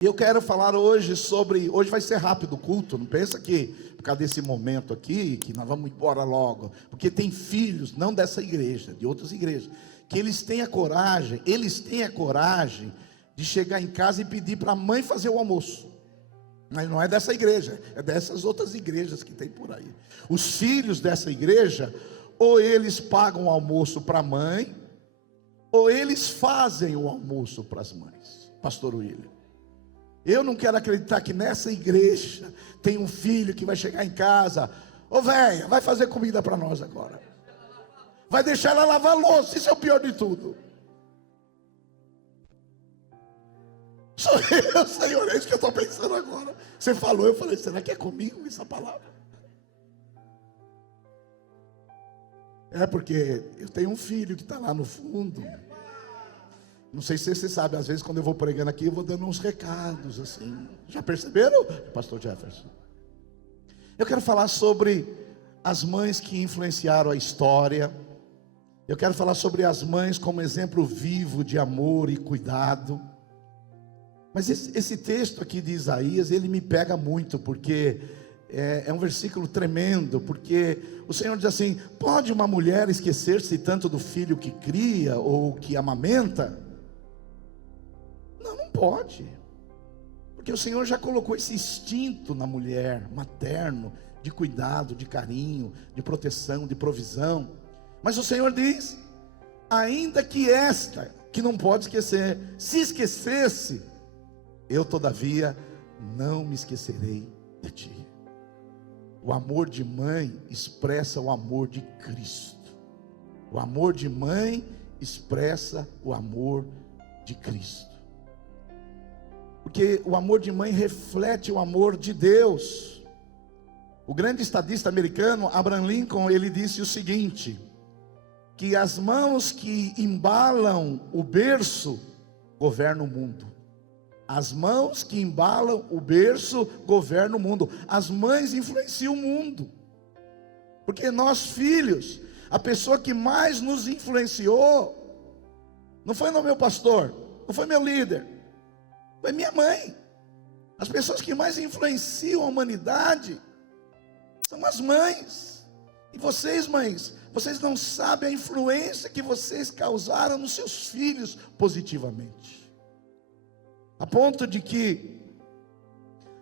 Eu quero falar hoje hoje vai ser rápido o culto, não pensa que por causa desse momento aqui, que nós vamos embora logo, porque tem filhos, não dessa igreja, de outras igrejas, que eles têm a coragem de chegar em casa e pedir para a mãe fazer o almoço. Mas não é dessa igreja, é dessas outras igrejas que tem por aí. Os filhos dessa igreja, ou eles pagam o almoço para a mãe, ou eles fazem o almoço para as mães. Pastor William, eu não quero acreditar que nessa igreja tem um filho que vai chegar em casa: ô velha, vai fazer comida para nós agora, vai deixar ela lavar a louça. Isso é o pior de tudo. Sou eu, Senhor, é isso que eu estou pensando agora. Você falou, eu falei, será que é comigo essa palavra? É porque eu tenho um filho que está lá no fundo. Não sei se você sabe, às vezes quando eu vou pregando aqui, eu vou dando uns recados assim. Já perceberam, pastor Jefferson? Eu quero falar sobre as mães que influenciaram a história. Eu quero falar sobre as mães como exemplo vivo de amor e cuidado. Mas esse texto aqui de Isaías, ele me pega muito, porque é um versículo tremendo, porque o Senhor diz assim: pode uma mulher esquecer-se tanto do filho que cria ou que amamenta? Não pode, porque o Senhor já colocou esse instinto na mulher, materno, de cuidado, de carinho, de proteção, de provisão. Mas o Senhor diz: ainda que esta, que não pode esquecer, se esquecesse, eu todavia não me esquecerei de ti. O amor de mãe expressa o amor de Cristo. O amor de mãe expressa o amor de Cristo. Porque o amor de mãe reflete o amor de Deus. O grande estadista americano Abraham Lincoln, ele disse o seguinte: que as mãos que embalam o berço governam o mundo. As mãos que embalam o berço governam o mundo. As mães influenciam o mundo. Porque nós, filhos, a pessoa que mais nos influenciou não foi o meu pastor, não foi meu líder, foi minha mãe. As pessoas que mais influenciam a humanidade são as mães. E vocês, mães, vocês não sabem a influência que vocês causaram nos seus filhos positivamente. A ponto de que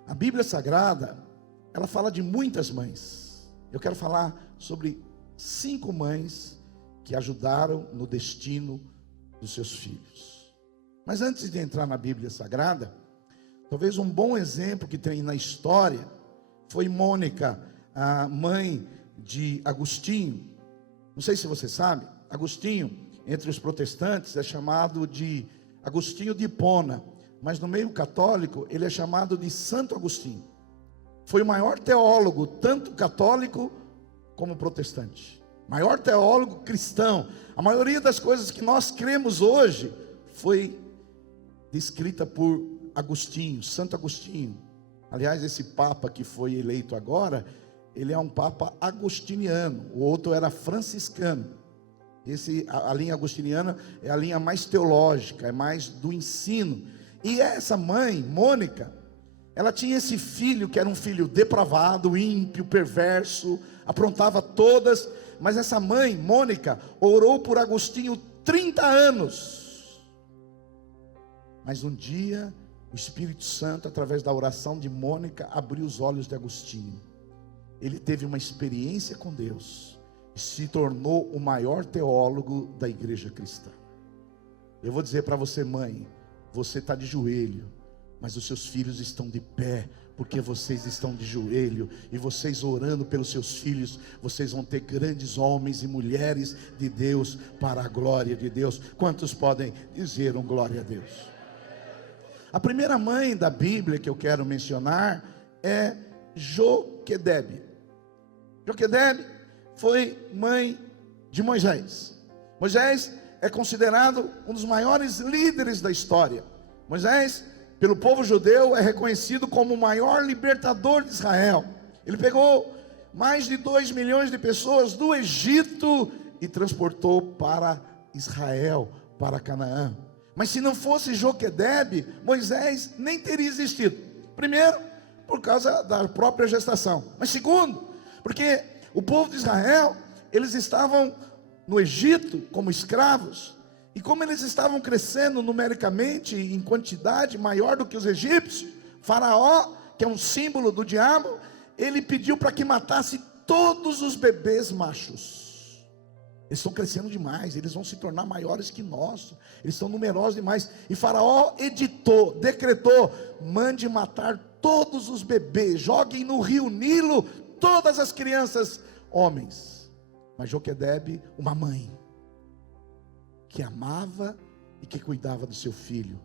a Bíblia Sagrada, ela fala de muitas mães. Eu quero falar sobre 5 mães que ajudaram no destino dos seus filhos. Mas antes de entrar na Bíblia Sagrada, talvez um bom exemplo que tem na história foi Mônica, a mãe de Agostinho. Não sei se você sabe, Agostinho, entre os protestantes, é chamado de Agostinho de Hipona. Mas no meio católico, ele é chamado de Santo Agostinho. Foi o maior teólogo, tanto católico como protestante. Maior teólogo cristão. A maioria das coisas que nós cremos hoje foi descrita por Agostinho, Santo Agostinho. Aliás, esse papa que foi eleito agora, ele é um papa agostiniano. O outro era franciscano. A linha agostiniana é a linha mais teológica, é mais do ensino. E essa mãe, Mônica, ela tinha esse filho que era um filho depravado, ímpio, perverso, aprontava todas. Mas essa mãe, Mônica, orou por Agostinho 30 anos. Mas um dia, o Espírito Santo, através da oração de Mônica, abriu os olhos de Agostinho. Ele teve uma experiência com Deus e se tornou o maior teólogo da igreja cristã. Eu vou dizer para você, mãe, você está de joelho, mas os seus filhos estão de pé, porque vocês estão de joelho, e vocês orando pelos seus filhos, vocês vão ter grandes homens e mulheres de Deus, para a glória de Deus. Quantos podem dizer um glória a Deus? A primeira mãe da Bíblia que eu quero mencionar é Joquedebe. Joquedebe foi mãe de Moisés. Moisés é considerado um dos maiores líderes da história. Moisés, pelo povo judeu, é reconhecido como o maior libertador de Israel. Ele pegou mais de 2 milhões de pessoas do Egito e transportou para Israel, para Canaã. Mas se não fosse Joquedebe, Moisés nem teria existido. Primeiro, por causa da própria gestação. Mas segundo, porque o povo de Israel, eles estavam no Egito como escravos. E como eles estavam crescendo numericamente, em quantidade maior do que os egípcios, Faraó, que é um símbolo do diabo, ele pediu para que matasse todos os bebês machos. Eles estão crescendo demais, eles vão se tornar maiores que nós, eles são numerosos demais. E Faraó decretou: mande matar todos os bebês, joguem no rio Nilo todas as crianças homens. Mas Joquedebe, uma mãe que amava e que cuidava do seu filho,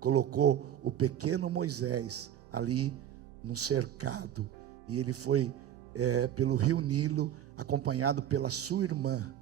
colocou o pequeno Moisés ali no cercado, e ele foi pelo rio Nilo, acompanhado pela sua irmã.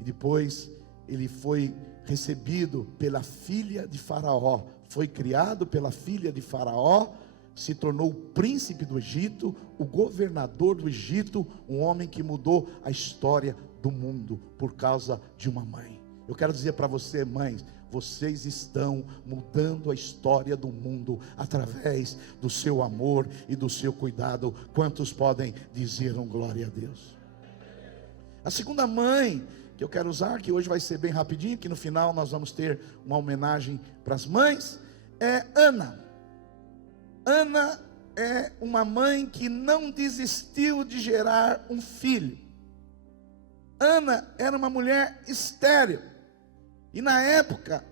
E depois ele foi recebido pela filha de Faraó, foi criado pela filha de Faraó, se tornou o príncipe do Egito, o governador do Egito, um homem que mudou a história do mundo por causa de uma mãe. Eu quero dizer para você, mães, vocês estão mudando a história do mundo através do seu amor e do seu cuidado. Quantos podem dizer glória a Deus? A segunda mãe que eu quero usar, que hoje vai ser bem rapidinho, que no final nós vamos ter uma homenagem para as mães, é Ana. Ana é uma mãe que não desistiu de gerar um filho. Ana era uma mulher estéril, e na época,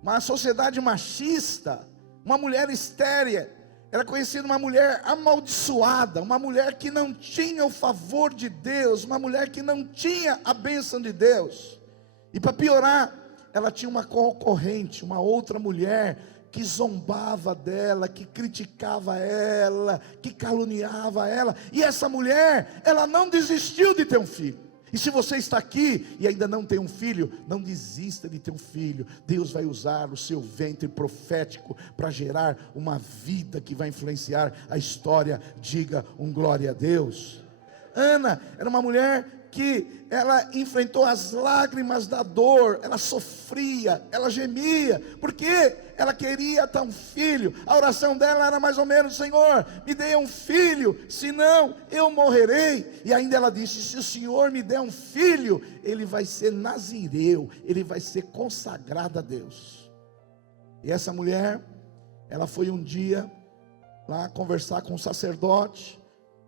uma sociedade machista, uma mulher estéril era conhecida uma mulher amaldiçoada, uma mulher que não tinha o favor de Deus, uma mulher que não tinha a bênção de Deus. E para piorar, ela tinha uma concorrente, uma outra mulher que zombava dela, que criticava ela, que caluniava ela. E essa mulher, ela não desistiu de ter um filho. E se você está aqui e ainda não tem um filho, não desista de ter um filho. Deus vai usar o seu ventre profético para gerar uma vida que vai influenciar a história. Diga glória a Deus. Ana era uma mulher que ela enfrentou as lágrimas da dor, ela sofria, ela gemia, porque ela queria ter um filho. A oração dela era mais ou menos: Senhor, me dê um filho, senão eu morrerei. E ainda ela disse: se o Senhor me der um filho, ele vai ser nazireu, ele vai ser consagrado a Deus. E essa mulher, ela foi um dia lá conversar com o sacerdote,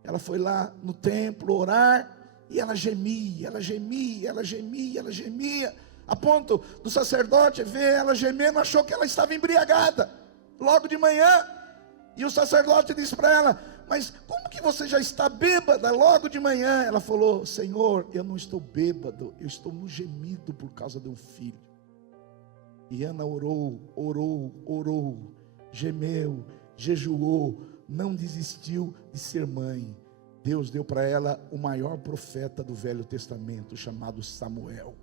ela foi lá no templo orar, e ela gemia, ela gemia, ela gemia, ela gemia, a ponto do sacerdote ver ela gemendo, achou que ela estava embriagada, logo de manhã. E o sacerdote disse para ela: mas como que você já está bêbada logo de manhã? Ela falou: Senhor, eu não estou bêbado, eu estou no gemido por causa de um filho. E Ana orou, gemeu, jejuou, não desistiu de ser mãe. Deus deu para ela o maior profeta do Velho Testamento, chamado Samuel.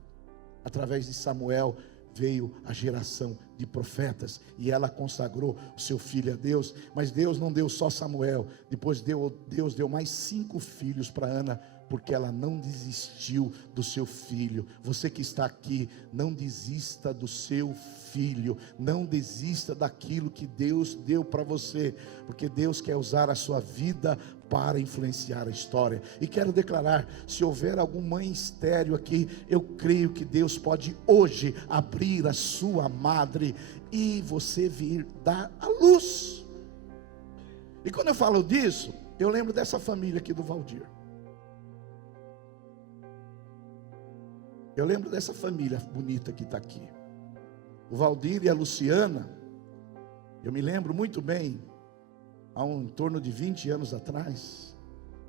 Através de Samuel veio a geração de profetas, e ela consagrou o seu filho a Deus. Mas Deus não deu só Samuel, depois Deus deu mais 5 filhos para Ana, porque ela não desistiu do seu filho. Você que está aqui, não desista do seu filho, não desista daquilo que Deus deu para você, porque Deus quer usar a sua vida para influenciar a história. E quero declarar: se houver alguma mãe estéril aqui, eu creio que Deus pode hoje abrir a sua madre e você vir dar a luz. E quando eu falo disso, eu lembro dessa família aqui do Valdir. Eu lembro dessa família bonita que está aqui. O Valdir e a Luciana, eu me lembro muito bem, em torno de 20 anos atrás,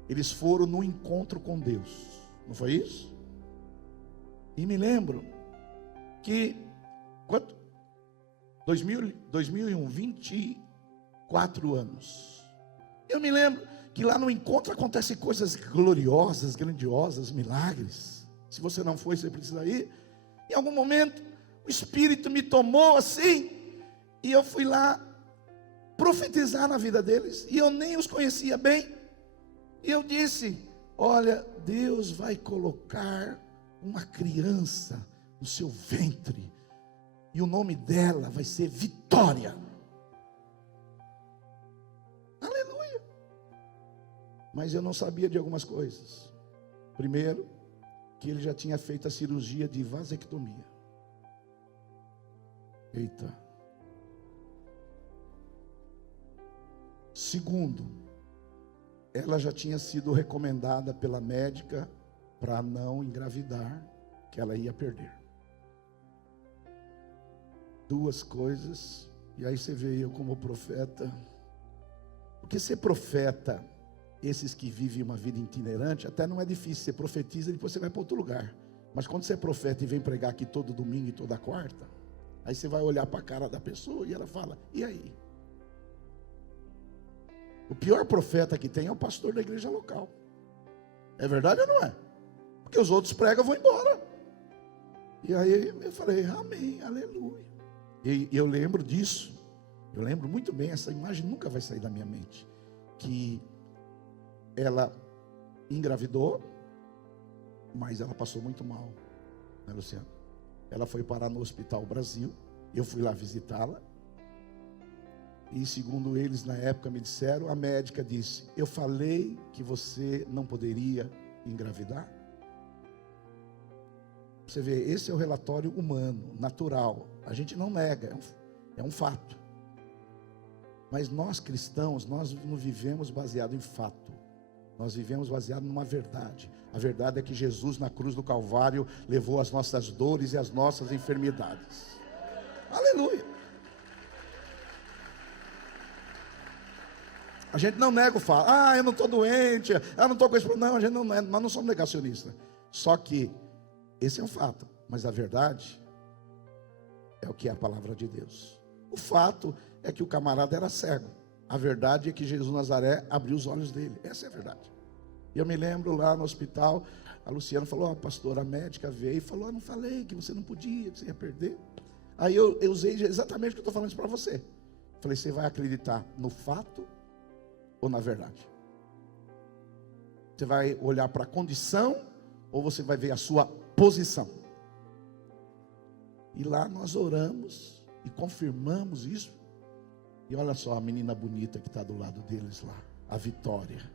eles foram num encontro com Deus, não foi isso? E me lembro que, 2001, 24 anos, eu me lembro que lá no encontro acontecem coisas gloriosas, grandiosas, milagres. Se você não foi, você precisa ir. Em algum momento, o Espírito me tomou assim, e eu fui lá profetizar na vida deles, e eu nem os conhecia bem. E eu disse: olha, Deus vai colocar uma criança no seu ventre, E o nome dela vai ser Vitória. Aleluia. Mas eu não sabia de algumas coisas. Primeiro, que ele já tinha feito a cirurgia de vasectomia. Eita. Segundo, ela já tinha sido recomendada pela médica para não engravidar, que ela ia perder. Duas coisas, e aí você vê eu como profeta. Porque ser profeta, esses que vivem uma vida itinerante, até não é difícil, você profetiza e depois você vai para outro lugar. Mas quando você é profeta e vem pregar aqui todo domingo e toda quarta, aí você vai olhar para a cara da pessoa e ela fala, e aí? O pior profeta que tem é o pastor da igreja local. É verdade ou não é? Porque os outros pregam e vão embora. E aí eu falei, amém, aleluia. E eu lembro disso. Eu lembro muito bem, essa imagem nunca vai sair da minha mente. Que ela engravidou, mas ela passou muito mal, né, Luciano? Ela foi parar no Hospital Brasil. Eu fui lá visitá-la. E segundo eles, na época, me disseram, a médica disse, eu falei que você não poderia engravidar. Você vê, esse é o relatório humano, natural. A gente não nega, é um fato. Mas nós cristãos, nós não vivemos baseado em fato. Nós vivemos baseado numa verdade. A verdade é que Jesus na cruz do Calvário levou as nossas dores e as nossas enfermidades. Aleluia. A gente não nega o fato. Eu não estou doente, eu não estou com esse problema. Não, a gente não nega, nós não somos negacionistas. Só que esse é um fato. Mas a verdade é o que é a palavra de Deus. O fato é que o camarada era cego. A verdade é que Jesus Nazaré abriu os olhos dele. Essa é a verdade. Eu me lembro lá no hospital, a Luciana falou, pastor, a médica veio e falou, não falei que você não podia, que você ia perder. Aí eu usei exatamente o que eu estou falando isso para você. Falei, você vai acreditar no fato ou na verdade? Você vai olhar para a condição ou você vai ver a sua posição? E lá nós oramos e confirmamos isso. E olha só a menina bonita que está do lado deles lá, a Vitória.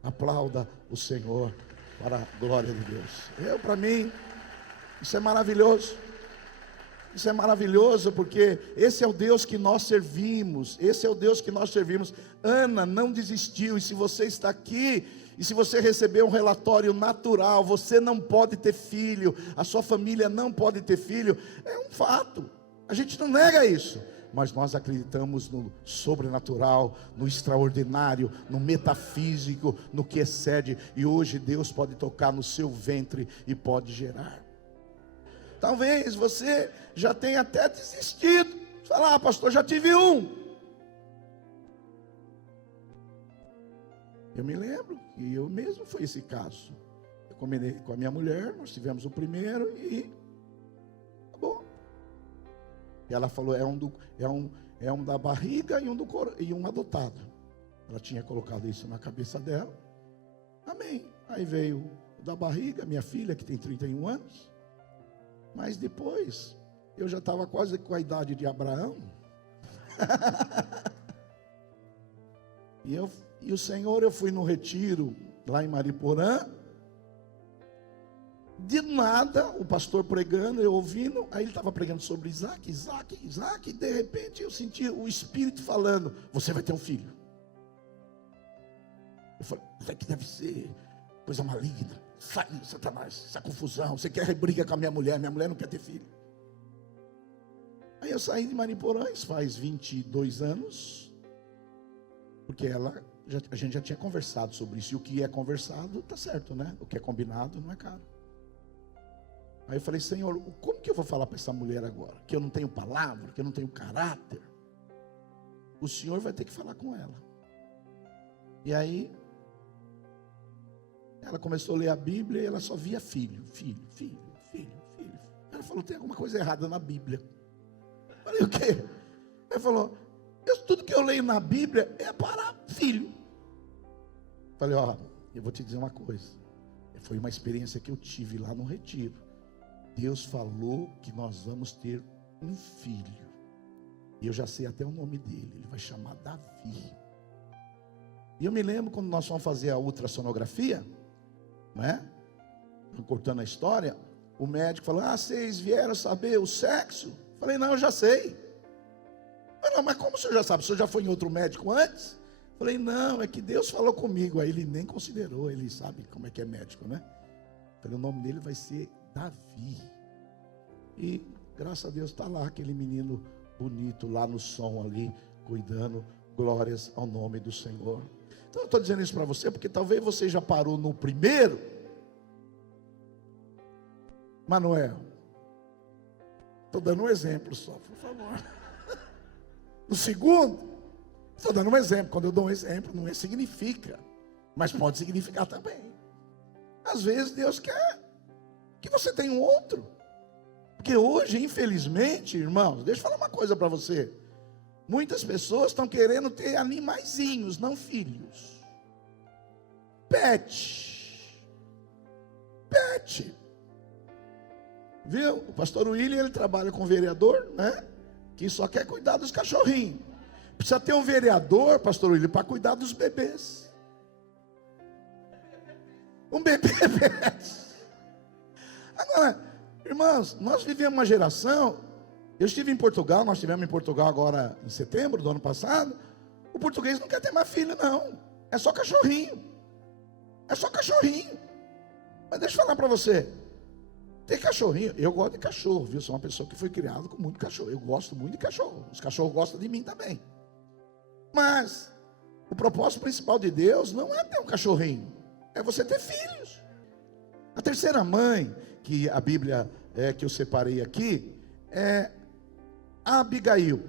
Aplauda o Senhor para a glória de Deus. Para mim, isso é maravilhoso. Isso é maravilhoso porque esse é o Deus que nós servimos. Esse é o Deus que nós servimos. Ana não desistiu. E se você está aqui, e se você receber um relatório natural, você não pode ter filho, a sua família não pode ter filho, é um fato. A gente não nega isso. Mas nós acreditamos no sobrenatural, no extraordinário, no metafísico, no que excede. E hoje Deus pode tocar no seu ventre e pode gerar. Talvez você já tenha até desistido. Fala, pastor, já tive um. Eu me lembro que eu mesmo foi esse caso. Eu combinei com a minha mulher, nós tivemos o primeiro e acabou. E ela falou, é um da barriga e um adotado. Ela tinha colocado isso na cabeça dela. Amém. Aí veio o da barriga, minha filha que tem 31 anos. Mas depois, eu já estava quase com a idade de Abraão. E o Senhor, eu fui no retiro, lá em Mariporã. De nada, o pastor pregando, eu ouvindo. Aí ele estava pregando sobre Isaac. E de repente eu senti o Espírito falando, você vai ter um filho. Eu falei, isso aqui deve ser coisa maligna. Sai, Satanás, essa confusão. Você quer briga com a minha mulher não quer ter filho. Aí eu saí de Mariporã, isso faz 22 anos. Porque a gente já tinha conversado sobre isso. E o que é conversado, está certo, né? O que é combinado não é caro. Aí eu falei, Senhor, como que eu vou falar para essa mulher agora? Que eu não tenho palavra, que eu não tenho caráter. O Senhor vai ter que falar com ela. E aí ela começou a ler a Bíblia e ela só via filho. Ela falou, tem alguma coisa errada na Bíblia. Eu falei, o quê? Ela falou, tudo que eu leio na Bíblia é para filho. Eu falei, eu vou te dizer uma coisa. Foi uma experiência que eu tive lá no retiro. Deus falou que nós vamos ter um filho. E eu já sei até o nome dele. Ele vai chamar Davi. E eu me lembro quando nós fomos fazer a ultrassonografia, né? Cortando a história, o médico falou: vocês vieram saber o sexo? Falei: não, eu já sei. Não, mas como o senhor já sabe? O senhor já foi em outro médico antes? Falei: não, é que Deus falou comigo. Aí ele nem considerou, ele sabe como é que é médico, né? Falei: o nome dele vai ser Davi. E graças a Deus está lá aquele menino bonito lá no som ali, cuidando. Glórias ao nome do Senhor. Então eu estou dizendo isso para você, porque talvez você já parou no primeiro. Manuel, estou dando um exemplo só, por favor. No segundo, estou dando um exemplo. Quando eu dou um exemplo, não significa, mas pode significar também. Às vezes Deus quer que você tenha um outro. Porque hoje, infelizmente, irmãos, deixa eu falar uma coisa para você. Muitas pessoas estão querendo ter animaizinhos, não filhos. Pet. Viu? O pastor William, ele trabalha com vereador, né? Que só quer cuidar dos cachorrinhos. Precisa ter um vereador, pastor William, para cuidar dos bebês. Um bebê. Agora, irmãos, nós vivemos uma geração. Eu estive em Portugal, nós estivemos em Portugal agora em setembro do ano passado. O português não quer ter mais filho, não. É só cachorrinho. Mas deixa eu falar para você. Ter cachorrinho, eu gosto de cachorro, viu? Sou uma pessoa que foi criada com muito cachorro. Eu gosto muito de cachorro. Os cachorros gostam de mim também. Mas o propósito principal de Deus não é ter um cachorrinho, é você ter filhos. A terceira mãe que a Bíblia que eu separei aqui é Abigail.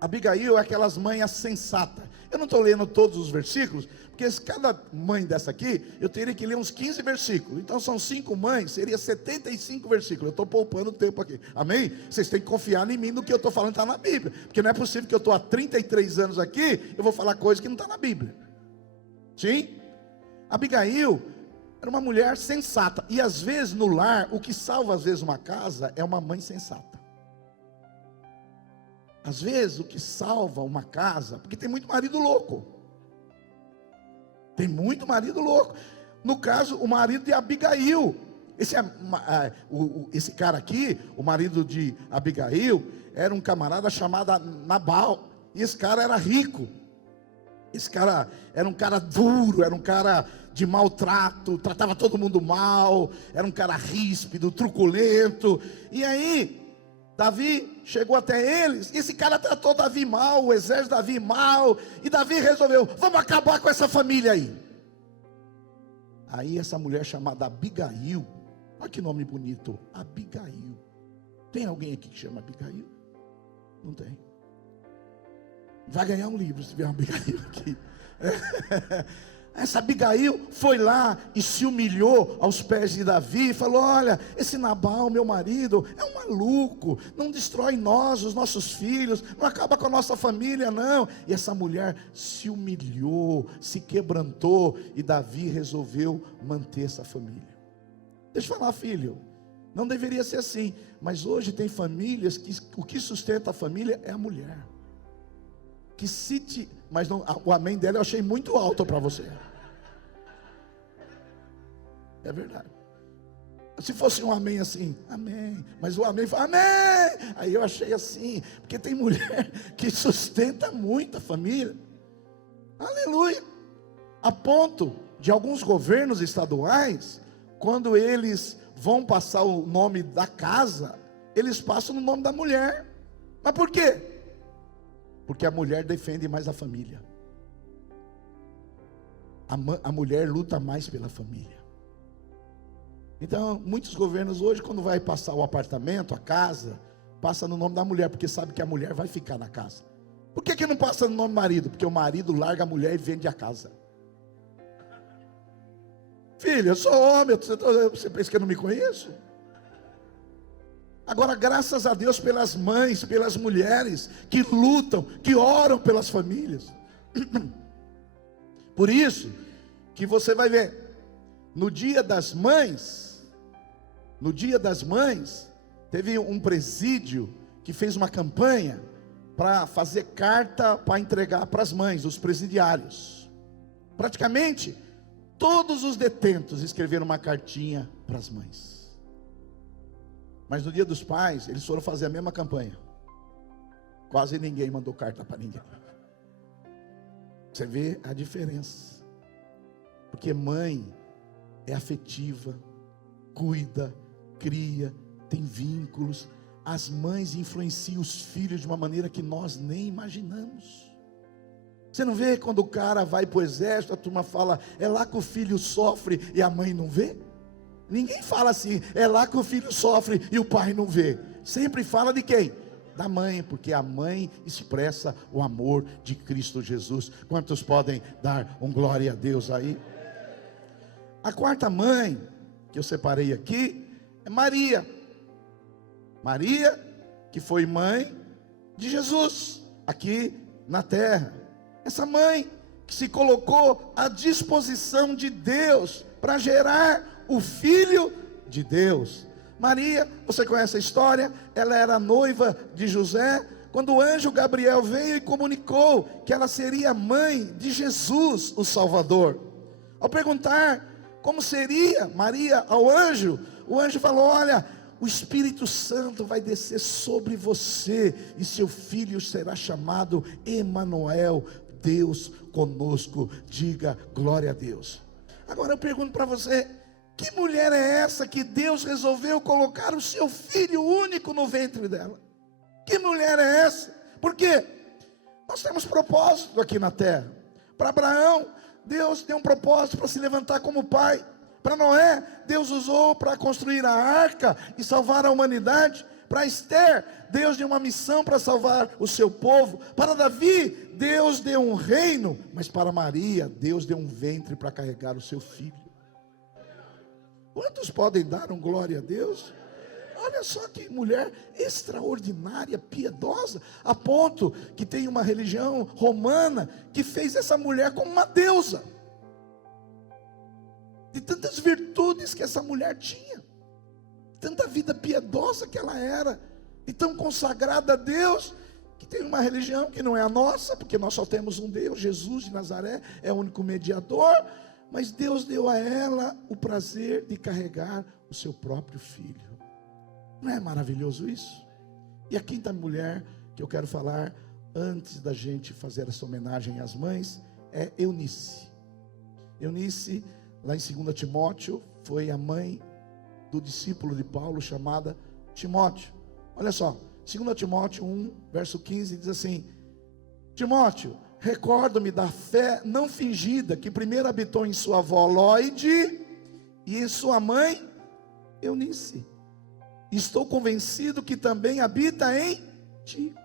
Abigail é aquelas mães sensatas. Eu não estou lendo todos os versículos, porque cada mãe dessa aqui, eu teria que ler uns 15 versículos. Então são 5 mães, seria 75 versículos. Eu estou poupando tempo aqui, amém? Vocês têm que confiar em mim no que eu estou falando está na Bíblia. Porque não é possível que eu estou há 33 anos aqui, eu vou falar coisas que não está na Bíblia. Sim? Abigail era uma mulher sensata. E às vezes no lar, o que salva às vezes uma casa é uma mãe sensata. Às vezes o que salva uma casa, porque tem muito marido louco. No caso, o marido de Abigail. Esse cara aqui, o marido de Abigail, era um camarada chamado Nabal. E esse cara era rico. Esse cara era um cara duro, era um cara de maltrato, tratava todo mundo mal, era um cara ríspido, truculento. E aí Davi chegou até eles, e esse cara tratou Davi mal, o exército de Davi mal, e Davi resolveu: vamos acabar com essa família aí. Aí essa mulher chamada Abigail, olha que nome bonito, Abigail. Tem alguém aqui que chama Abigail? Não tem. Vai ganhar um livro se tiver uma Abigail aqui. Essa Abigail foi lá e se humilhou aos pés de Davi e falou: olha, esse Nabal, meu marido, é um maluco, não destrói nós, os nossos filhos, não acaba com a nossa família, não. E essa mulher se humilhou, se quebrantou, e Davi resolveu manter essa família. Deixa eu falar, filho, não deveria ser assim, mas hoje tem famílias que o que sustenta a família é a mulher. Mas não, o amém dela eu achei muito alto para você. É verdade. Se fosse um amém assim, amém. Mas o amém foi amém. Aí eu achei assim, porque tem mulher que sustenta muito a família. Aleluia. A ponto de alguns governos estaduais, quando eles vão passar o nome da casa, eles passam no nome da mulher. Mas por quê? Porque a mulher defende mais a família. A mulher luta mais pela família. Então, muitos governos hoje, quando vai passar o apartamento, a casa, passa no nome da mulher, porque sabe que a mulher vai ficar na casa. Por que não passa no nome do marido? Porque o marido larga a mulher e vende a casa. Filho, eu sou homem, você pensa que eu não me conheço? Agora, graças a Deus pelas mães, pelas mulheres que lutam, que oram pelas famílias. Por isso que você vai ver, no dia das mães, Teve um presídio que fez uma campanha para fazer carta para entregar para as mães, os presidiários. Praticamente todos os detentos escreveram uma cartinha para as mães. Mas no Dia dos Pais, eles foram fazer a mesma campanha. Quase ninguém mandou carta para ninguém. Você vê a diferença. Porque mãe é afetiva, cuida, cria, tem vínculos. As mães influenciam os filhos de uma maneira que nós nem imaginamos. Você não vê quando o cara vai para o exército, a turma fala, é lá que o filho sofre e a mãe não vê? Ninguém fala assim, é lá que o filho sofre e o pai não vê. Sempre fala de quem? Da mãe, porque a mãe expressa o amor de Cristo Jesus. Quantos podem dar um glória a Deus aí? A quarta mãe que eu separei aqui é Maria. Maria, que foi mãe de Jesus aqui na terra. Essa mãe que se colocou à disposição de Deus para gerar o Filho de Deus. Maria, você conhece a história? Ela era noiva de José, quando o anjo Gabriel veio e comunicou que ela seria mãe de Jesus, o Salvador. Ao perguntar como seria Maria ao anjo, o anjo falou, olha, o Espírito Santo vai descer sobre você, e seu filho será chamado Emanuel, Deus conosco. Diga glória a Deus. Agora eu pergunto para você, que mulher é essa que Deus resolveu colocar o seu filho único no ventre dela? Que mulher é essa? Porque nós temos propósito aqui na terra. Para Abraão, Deus deu um propósito para se levantar como pai. Para Noé, Deus usou para construir a arca e salvar a humanidade. Para Esther, Deus deu uma missão para salvar o seu povo. Para Davi, Deus deu um reino. Mas para Maria, Deus deu um ventre para carregar o seu filho. Quantos podem dar um glória a Deus? Olha só que mulher extraordinária, piedosa, a ponto que tem uma religião romana que fez essa mulher como uma deusa. De tantas virtudes que essa mulher tinha, tanta vida piedosa que ela era, e tão consagrada a Deus, que tem uma religião que não é a nossa, porque nós só temos um Deus, Jesus de Nazaré, é o único mediador, mas Deus deu a ela o prazer de carregar o seu próprio filho. Não é maravilhoso isso? E a quinta mulher que eu quero falar, antes da gente fazer essa homenagem às mães, é Eunice. Eunice, lá em 2 Timóteo, foi a mãe do discípulo de Paulo, chamada Timóteo. Olha só, 2 Timóteo 1, verso 15, diz assim, Timóteo, recordo-me da fé não fingida, que primeiro habitou em sua avó Lóide, e em sua mãe Eunice. Estou convencido que também habita em ti.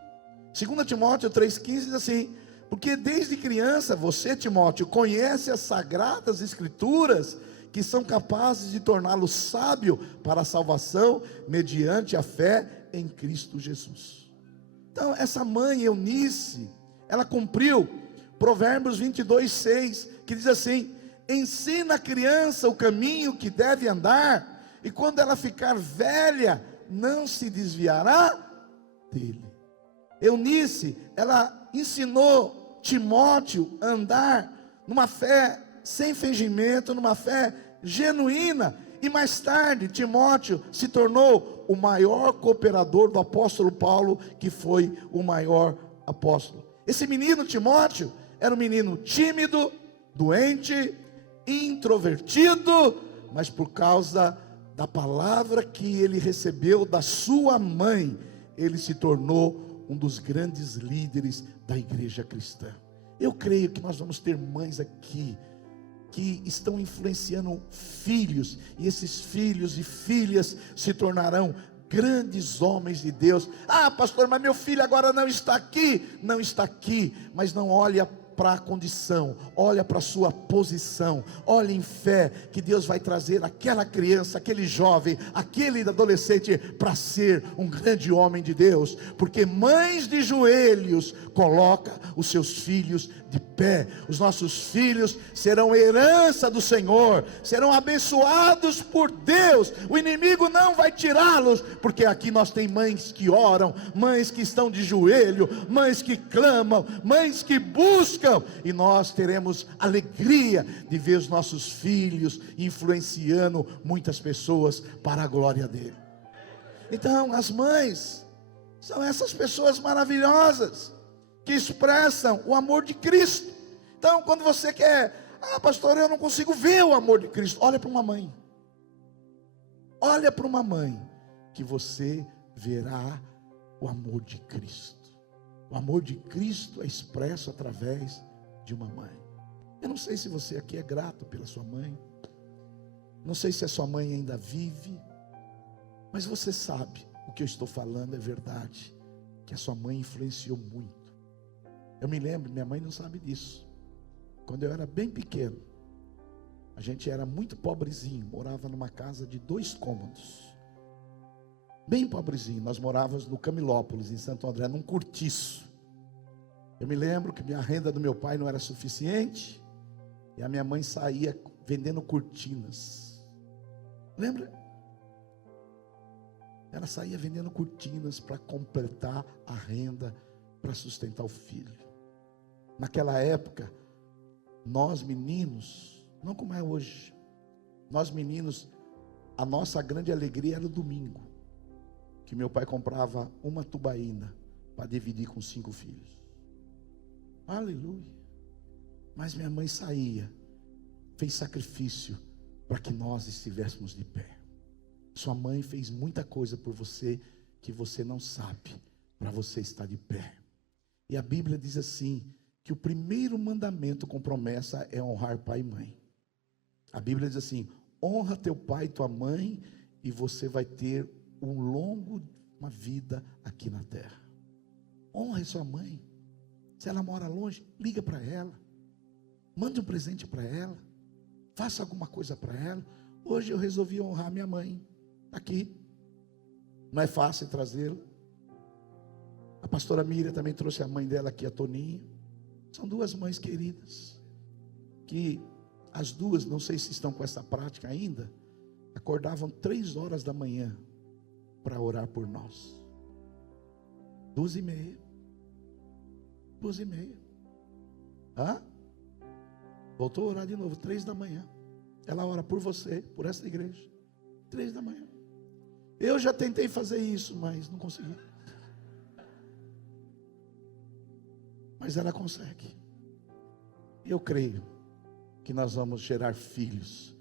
2 Timóteo 3,15 diz assim, porque desde criança você, Timóteo, conhece as sagradas escrituras, que são capazes de torná-lo sábio para a salvação, mediante a fé em Cristo Jesus. Então essa mãe Eunice, ela cumpriu Provérbios 22:6, que diz assim, ensina a criança o caminho que deve andar, e quando ela ficar velha, não se desviará dele. Eunice, ela ensinou Timóteo a andar numa fé sem fingimento, numa fé genuína, e mais tarde Timóteo se tornou o maior cooperador do apóstolo Paulo, que foi o maior apóstolo. Esse menino Timóteo era um menino tímido, doente, introvertido, mas por causa da palavra que ele recebeu da sua mãe, ele se tornou um dos grandes líderes da igreja cristã. Eu creio que nós vamos ter mães aqui que estão influenciando filhos, e esses filhos e filhas se tornarão grandes homens de Deus. Ah, pastor, mas meu filho agora não está aqui. Não está aqui, mas não olha para a condição, olha para a sua posição, olha em fé que Deus vai trazer aquela criança, aquele jovem, aquele adolescente para ser um grande homem de Deus, porque mães de joelhos coloca os seus filhos de pé. Os nossos filhos serão herança do Senhor, serão abençoados por Deus. O inimigo não vai tirá-los, porque aqui nós tem mães que oram, mães que estão de joelho, mães que clamam, mães que buscam, e nós teremos alegria de ver os nossos filhos influenciando muitas pessoas para a glória dele. Então, as mães são essas pessoas maravilhosas que expressam o amor de Cristo. Então, quando você quer, pastor, eu não consigo ver o amor de Cristo, olha para uma mãe. Olha para uma mãe, que você verá o amor de Cristo. O amor de Cristo é expresso através de uma mãe. Eu não sei se você aqui é grato pela sua mãe, não sei se a sua mãe ainda vive, mas você sabe, o que eu estou falando é verdade, que a sua mãe influenciou muito. Eu me lembro, minha mãe não sabe disso, quando eu era bem pequeno, a gente era muito pobrezinho, morava numa casa de 2 cômodos, bem pobrezinho. Nós morávamos no Camilópolis, em Santo André, num cortiço. Eu me lembro que a renda do meu pai não era suficiente, e a minha mãe saía vendendo cortinas. Lembra? Ela saía vendendo cortinas para completar a renda, para sustentar o filho. Naquela época, nós meninos, não como é hoje, nós meninos, a nossa grande alegria era o domingo, que meu pai comprava uma tubaína para dividir com 5 filhos. Aleluia. Mas minha mãe saía, fez sacrifício para que nós estivéssemos de pé. Sua mãe fez muita coisa por você que você não sabe, para você estar de pé. E a Bíblia diz assim, que o primeiro mandamento com promessa é honrar pai e mãe. A Bíblia diz assim, honra teu pai e tua mãe, e você vai ter uma vida aqui na terra. Honre sua mãe. Se ela mora longe, liga para ela, mande um presente para ela, faça alguma coisa para ela. Hoje eu resolvi honrar minha mãe, aqui, não é fácil trazê-la. A pastora Miriam também trouxe a mãe dela aqui, a Toninha. São 2 mães queridas, que as 2, não sei se estão com essa prática ainda, acordavam 3 horas da manhã, para orar por nós. 2h30. 2h30. Voltou a orar de novo, 3 da manhã. Ela ora por você, por essa igreja. 3 da manhã. Eu já tentei fazer isso, mas não consegui. Mas ela consegue. E eu creio que nós vamos gerar filhos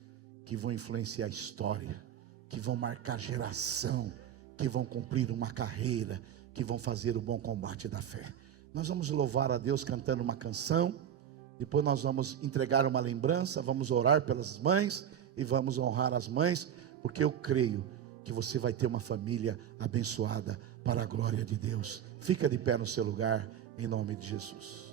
que vão influenciar a história, que vão marcar geração, que vão cumprir uma carreira, que vão fazer o bom combate da fé. Nós vamos louvar a Deus cantando uma canção, depois nós vamos entregar uma lembrança, vamos orar pelas mães e vamos honrar as mães, porque eu creio que você vai ter uma família abençoada para a glória de Deus. Fica de pé no seu lugar, em nome de Jesus.